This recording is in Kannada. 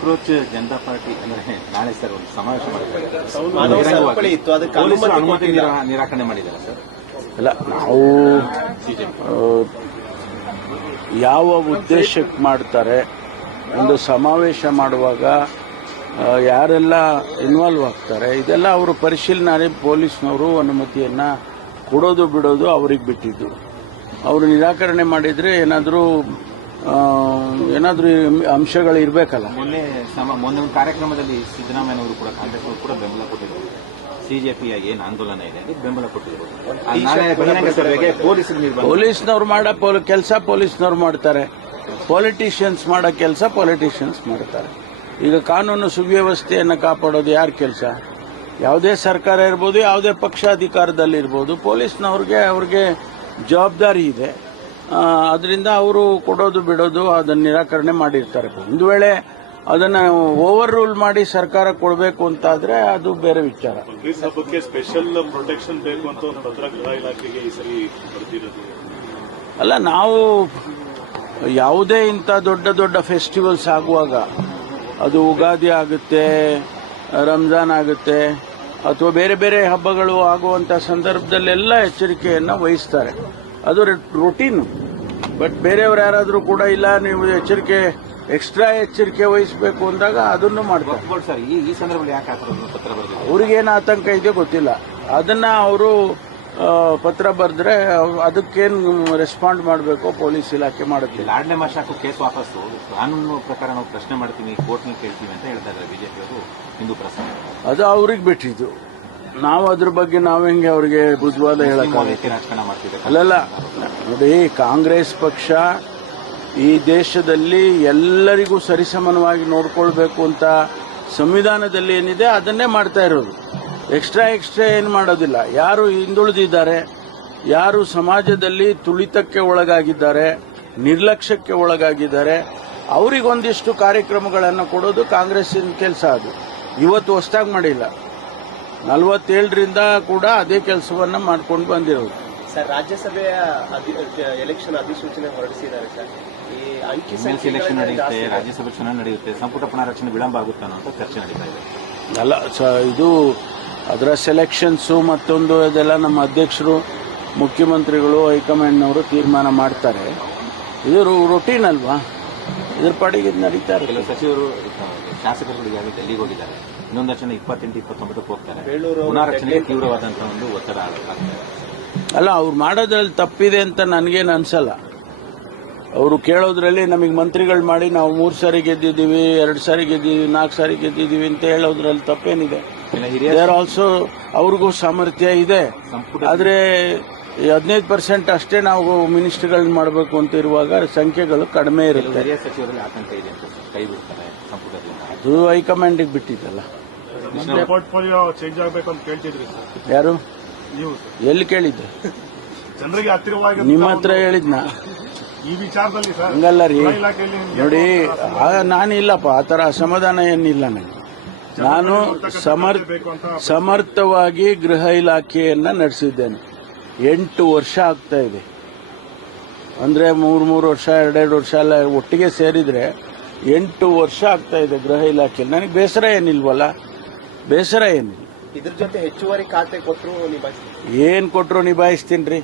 ಅಪ್ರೋಚ್ ಜನತಾ ಪಾರ್ಟಿ ಅಂದ್ರೆ ನಾಳೆ ಸರ್ ಒಂದು ಸಮಾವೇಶ ಅನುಮತಿ ನಿರಾಕರಣೆ ಮಾಡಿದ್ದಾರೆ ಸರ್. ಅಲ್ಲ, ನಾವು ಯಾವ ಉದ್ದೇಶಕ್ಕೆ ಮಾಡ್ತಾರೆ, ಒಂದು ಸಮಾವೇಶ ಮಾಡುವಾಗ ಯಾರೆಲ್ಲ ಇನ್ವಾಲ್ವ್ ಆಗ್ತಾರೆ ಇದೆಲ್ಲ ಅವರು ಪರಿಶೀಲನೆ ಪೊಲೀಸ್ನವರು ಅನುಮತಿಯನ್ನು ಕೊಡೋದು ಬಿಡೋದು ಅವ್ರಿಗೆ ಬಿಟ್ಟಿದ್ದು. ಅವರು ನಿರಾಕರಣೆ ಮಾಡಿದರೆ ಏನಾದರೂ ಅಂಶಗಳು ಇರಬೇಕಲ್ಲ. ಮೊನ್ನೆ ಒಂದು ಕಾರ್ಯಕ್ರಮದಲ್ಲಿ ಸಿದ್ದರಾಮಯ್ಯನವರು ಕೂಡ ಕಾಂಗ್ರೆಸ್ ಅವರು ಕೂಡ ಬೆಂಬಲ ಕೊಟ್ಟಿದ್ದಾರೆ. ಸಿಜೆಪಿಯ ಏನು ಆಂದೋಲನ ಇದೆ ಬೆಂಬಲ ಕೊಟ್ಟಿದ್ದಾರೆ. ಪೊಲೀಸ್ನವ್ರು ಮಾಡೋ ಕೆಲಸ ಪೊಲೀಸ್ನವ್ರು ಮಾಡ್ತಾರೆ, ಪೊಲಿಟಿಷಿಯನ್ಸ್ ಮಾಡೋ ಕೆಲಸ ಪೊಲಿಟಿಷಿಯನ್ಸ್ ಮಾಡ್ತಾರೆ. ಈಗ ಕಾನೂನು ಸುವ್ಯವಸ್ಥೆಯನ್ನು ಕಾಪಾಡೋದು ಯಾರ ಕೆಲಸ? ಯಾವುದೇ ಸರ್ಕಾರ ಇರ್ಬೋದು, ಯಾವುದೇ ಪಕ್ಷ ಅಧಿಕಾರದಲ್ಲಿರ್ಬೋದು, ಅವ್ರಿಗೆ ಜವಾಬ್ದಾರಿ ಇದೆ. ಅದರಿಂದ ಅವರು ಕೊಡೋದು ಬಿಡೋದು ಅದನ್ನು ನಿರಾಕರಣೆ ಮಾಡಿರ್ತಾರೆ. ಒಂದು ವೇಳೆ ಅದನ್ನು ಓವರ್ ರೂಲ್ ಮಾಡಿ ಸರ್ಕಾರ ಕೊಡಬೇಕು ಅಂತಾದ್ರೆ ಅದು ಬೇರೆ ವಿಚಾರ. ಸ್ಪೆಷಲ್ ಪ್ರೊಟೆಕ್ಷನ್ ಬೇಕು ಅಂತ ಭದ್ರಾ ಗೃಹ ಇಲಾಖೆಗೆ ಈ ಸರಿ ಬರ್ತಿರೋದು ಅಲ್ಲ, ನಾವು ಯಾವುದೇ ಇಂಥ ದೊಡ್ಡ ದೊಡ್ಡ ಫೆಸ್ಟಿವಲ್ಸ್ ಆಗುವಾಗ, ಅದು ಉಗಾದಿ ಆಗುತ್ತೆ, ರಂಜಾನ್ ಆಗುತ್ತೆ, ಅಥವಾ ಬೇರೆ ಬೇರೆ ಹಬ್ಬಗಳು ಆಗುವಂಥ ಸಂದರ್ಭದಲ್ಲೆಲ್ಲ ಎಚ್ಚರಿಕೆಯನ್ನು ವಹಿಸ್ತಾರೆ. ಅದು ರೂಟೀನು. ಬಟ್ ಬೇರೆಯವರು ಯಾರಾದರೂ ಕೂಡ ಇಲ್ಲ ನೀವು ಎಕ್ಸ್ಟ್ರಾ ಎಚ್ಚರಿಕೆ ವಹಿಸಬೇಕು ಅಂದಾಗ ಅದನ್ನು ಮಾಡ್ತಾರೆ. ಸರ್, ಈ ಸಂದರ್ಭದಲ್ಲಿ ಯಾಕೆ ಪತ್ರ ಬರೆದಿಲ್ಲ? ಅವ್ರಿಗೇನು ಆತಂಕ ಇದೆಯೋ ಗೊತ್ತಿಲ್ಲ. ಅದನ್ನ ಅವರು ಪತ್ರ ಬರೆದ್ರೆ ಅದಕ್ಕೇನು ರೆಸ್ಪಾಂಡ್ ಮಾಡಬೇಕು ಪೊಲೀಸ್ ಇಲಾಖೆ ಮಾಡುತ್ತೆ. ಲಾಡ್ಲೆ ಮಾಶಾಕು ಕೇಸ್ ವಾಪಸ್ಸು ಕಾನೂನು ಪ್ರಕಾರ ನಾವು ಪ್ರಶ್ನೆ ಮಾಡ್ತೀವಿ, ಕೋರ್ಟ್ನಲ್ಲಿ ಕೇಳ್ತೀವಿ ಅಂತ ಹೇಳ್ತಾ ಇದ್ದಾರೆ ಬಿಜೆಪಿ ಅವರು. ಹಿಂದೂ ಪ್ರಸಾರ ಅದು ಅವ್ರಿಗೆ ಬಿಟ್ಟಿದ್ದು. ನಾವು ಅದ್ರ ಬಗ್ಗೆ ಹೆಂಗೆ ಅವ್ರಿಗೆ ಬುದ್ಧವಾದ ಹೇಳಕ್ಕಾಗುತ್ತೆ? ರಾಜಕಾರಣ ಮಾಡ್ತಿದ್ದಾರೆ. ಅಲ್ಲಲ್ಲ, ನೋಡಿ, ಕಾಂಗ್ರೆಸ್ ಪಕ್ಷ ಈ ದೇಶದಲ್ಲಿ ಎಲ್ಲರಿಗೂ ಸರಿಸಮಾನವಾಗಿ ನೋಡ್ಕೊಳ್ಬೇಕು ಅಂತ ಸಂವಿಧಾನದಲ್ಲಿ ಏನಿದೆ ಅದನ್ನೇ ಮಾಡ್ತಾ ಇರೋದು. ಎಕ್ಸ್ಟ್ರಾ ಏನು ಮಾಡೋದಿಲ್ಲ. ಯಾರು ಹಿಂದುಳಿದಿದ್ದಾರೆ, ಯಾರು ಸಮಾಜದಲ್ಲಿ ತುಳಿತಕ್ಕೆ ಒಳಗಾಗಿದ್ದಾರೆ, ನಿರ್ಲಕ್ಷ್ಯಕ್ಕೆ ಒಳಗಾಗಿದ್ದಾರೆ, ಅವರಿಗೊಂದಿಷ್ಟು ಕಾರ್ಯಕ್ರಮಗಳನ್ನು ಕೊಡೋದು ಕಾಂಗ್ರೆಸ್ಸಿನ ಕೆಲಸ. ಅದು ಇವತ್ತು ಹೊಸದಾಗಿ ಮಾಡಿಲ್ಲ. 47ರಿಂದ ಕೂಡ ಅದೇ ಕೆಲಸವನ್ನ ಮಾಡ್ಕೊಂಡು ಬಂದಿರೋದು. ಸರ್, ರಾಜ್ಯಸಭೆಯ ಎಲೆಕ್ಷನ್ ಅಧಿಸೂಚನೆ ಹೊರಡಿಸಿದ್ದಾರೆ ಸರ್. ಈ ಅಂಕಿ ಎಲೆಕ್ಷನ್ ನಡೆಯುತ್ತೆ, ರಾಜ್ಯಸಭೆ ಚುನಾವಣೆ ನಡೆಯುತ್ತೆ, ಸಂಪುಟ ಪುನಾರಚನೆ ವಿಳಂಬ ಆಗುತ್ತಾ ಅಂತ ಚರ್ಚೆ ನಡೀತಾ ಇದೆ. ಅಲ್ಲ, ಇದು ಅದರ ಸೆಲೆಕ್ಷನ್ಸು ಮತ್ತೊಂದು ಇದೆಲ್ಲ ನಮ್ಮ ಅಧ್ಯಕ್ಷರು, ಮುಖ್ಯಮಂತ್ರಿಗಳು, ಹೈಕಮಾಂಡ್ನವರು ತೀರ್ಮಾನ ಮಾಡ್ತಾರೆ. ಇದು ರೂಟೀನ್ ಅಲ್ವಾ, ಇದ್ರ ಪಾಡಿಗೆ ಇದು ನಡೀತಾ ಇರುತ್ತೆ. ಕೆಲವು ಸಚಿವರು ಶಾಸಕರುಗಳು ಈಗಾಗಲೇ ಡೆಲ್ಲಿಗೆ ಹೋಗಿದ್ದಾರೆ. ಇನ್ನೊಂದಷ್ಟು ಜನ 28-29 ಹೋಗ್ತಾರೆ. ಪುನಾರಚನೆಗೆ ತೀವ್ರವಾದಂತಹ ಒಂದು ಒತ್ತಡ ಆಗ್ತದೆ. ಅಲ್ಲ, ಅವ್ರು ಮಾಡೋದ್ರಲ್ಲಿ ತಪ್ಪಿದೆ ಅಂತ ನನಗೇನು ಅನ್ಸಲ್ಲ. ಅವರು ಕೇಳೋದ್ರಲ್ಲಿ ನಮಗೆ ಮಂತ್ರಿಗಳು ಮಾಡಿ ನಾವು 3 ಸಾರಿ ಗೆದ್ದಿದ್ದೀವಿ, 2 ಸಾರಿ ಗೆದ್ದಿದ್ದೀವಿ, 4 ಸಾರಿ ಗೆದ್ದಿದ್ದೀವಿ ಅಂತ ಹೇಳೋದ್ರಲ್ಲಿ ತಪ್ಪೇನಿದೆ. ದೇರ್ ಆಲ್ಸೋ ಅವ್ರಿಗೂ ಸಾಮರ್ಥ್ಯ ಇದೆ. ಆದರೆ 15% ಅಷ್ಟೇ ನಾವು ಮಿನಿಸ್ಟರ್ಗಳನ್ನ ಮಾಡಬೇಕು ಅಂತ ಇರುವಾಗ ಸಂಖ್ಯೆಗಳು ಕಡಿಮೆ ಇರುತ್ತೆ. ಅದು ಹೈಕಮಾಂಡಿಗೆ ಬಿಟ್ಟಿದ್ದಲ್ಲ. ಪೋರ್ಟ್ಫೋಲಿಯೋ ಚೇಂಜ್ ಆಗಬೇಕು ಅಂತ ಕೇಳ್ತಿದ್ರಿ ಯಾರು? ನೀವು ಎಲ್ಲಿ ಕೇಳಿದ್ದೆ? ಜನರಿಗೆ ಹತ್ತಿರವಾಗಿ ನಿಮ್ಮ ಹತ್ರ ಹೇಳಿದ್ನ? ಈ ವಿಚಾರದಲ್ಲಿ ಸರ್ ಹಂಗಲ್ಲ ರೀ, ನೋಡಿ, ನಾನಿಲ್ಲಪ್ಪ, ಆ ಥರ ಅಸಮಾಧಾನ ಏನಿಲ್ಲ ನನಗೆ. ನಾನು ಸಮರ್ಥವಾಗಿ ಗೃಹ ಇಲಾಖೆಯನ್ನ ನಡೆಸಿದ್ದೇನೆ. 8 ವರ್ಷ ಆಗ್ತಾ ಇದೆ. ಅಂದ್ರೆ 3 ವರ್ಷ 2 ವರ್ಷ ಎಲ್ಲ ಒಟ್ಟಿಗೆ ಸೇರಿದ್ರೆ 8 ವರ್ಷ ಆಗ್ತಾ ಇದೆ ಗೃಹ ಇಲಾಖೆಯಲ್ಲಿ. ನನಗೆ ಬೇಸರ ಏನಿಲ್ವಲ್ಲ, ಬೇಸರ ಏನಿಲ್ಲ. ಇದ್ರ ಜೊತೆ ಹೆಚ್ಚುವರಿ ಖಾತೆ ಕೊಟ್ಟರು ನಿಭಾಯಿಸ್ತೀನಿ. ಏನ್ ಕೊಟ್ಟರು ನಿಭಾಯಿಸ್ತೀನಿ ರೀ.